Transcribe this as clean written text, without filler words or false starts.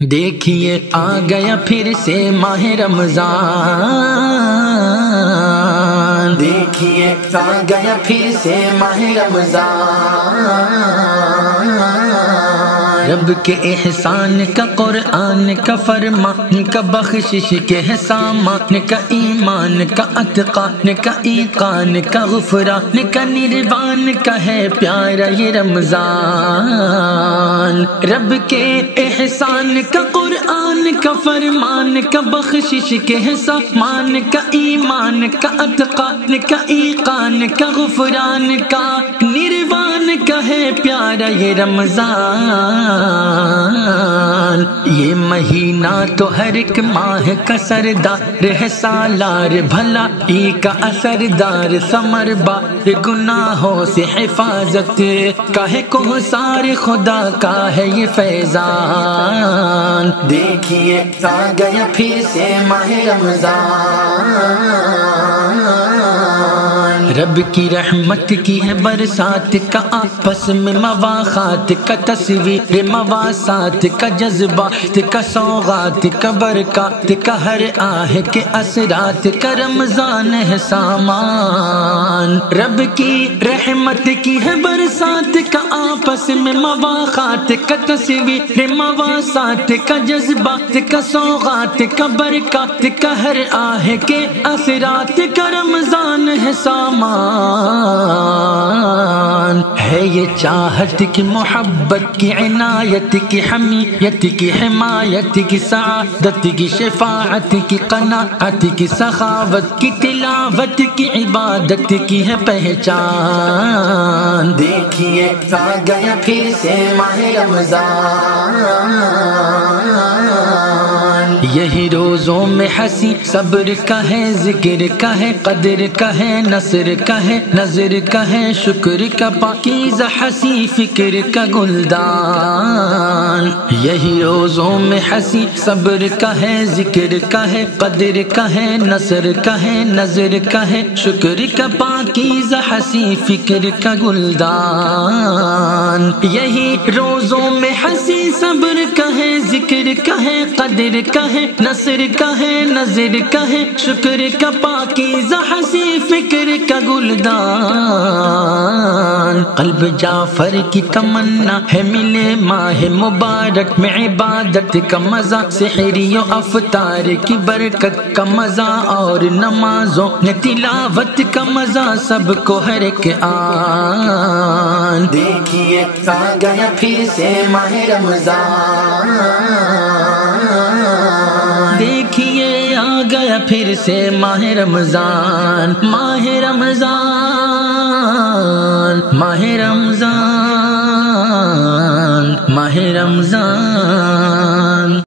دیکھیے آ گیا پھر سے ماہ رمضان، دیکھیے آ گیا پھر سے ماہ رمضان، رب کے احسان کا، قرآن کا فرمان کا، بخشش کے سامان کا، ایمان کا، اتقان کا، ایقان کا، غفران کا، نروان کا ہے پیارا یہ رمضان، رب کے احسان کا، قرآن کا فرمان کا، بخشش کے سامان کا، ایمان کا، اتقان کا، ایقان کا، غفران کا، نروان کا ہے پیارا یہ رمضان، یہ مہینہ تو ہر ایک ماہ کا سردار ہے، سالار بھلا ای کا اثردار، ثمر بار گناہوں سے حفاظت کا ہے، کوثر خدا کا ہے یہ فیضان، دیکھیے آ گیا پھر سے ماہ رمضان، رب کی رحمت کی ہے برسات کا، آپس میں مواخات کا، تصویر مواسات کا، جذبات کا، سوغات کا، برکات کا، ہر آہ کے اثرات کا، رمضان ہے سامان، رب کی رحمت کی ہے برسات کا، آپس میں مواخات کا، تصویر مواسات کا، جذبات کا، سوغات کا، برکات کا، ہر آہ کے اثرات کا، رمضان ہے سامان، ہے یہ چاہت کی، محبت کی، عنایت کی، حمیت کی، حمایت کی، سعادت کی، شفاعت کی، قناعت کی، سخاوت کی، تلاوت کی، عبادت کی ہے پہچان، دیکھیے آ گیا پھر سے ماہ رمضان، یہی روزوں میں ہنسی صبر کا ہے، ذکر کا ہے، قدر کا ہے، نصر کا ہے، نظر کا ہے، شکر کا، پاکیزہ ہنسی فکر کا گلدان، یہی روزوں میں ہنسی صبر کا ہے، ذکر کا ہے، قدر کا ہے، نصر کا ہے، نظر کا ہے، شکر کا، پاکیزہ ہنسی فکر کا گلدان، یہی روزوں میں ہنسی صبر کا ہے، ذکر کا ہے، قدر کا ہے، نصر کا ہے، نظر کا ہے، شکر کا، پاکیزہ ہنسی فکر کا گلدان، قلب جعفر کی تمنا ہے ملے ماہ مبارک میں عبادت کا مزہ، سحری و افطار کی برکت کا مزہ، اور نمازوں میں تلاوت کا مزہ، سب کو ہر ایک آن، دیکھیے آ گیا پھر سے ماہ رمضان، دیکھیے آ گیا پھر سے ماہ رمضان، ماہ رمضان، ماہ رمضان، ماہ رمضان۔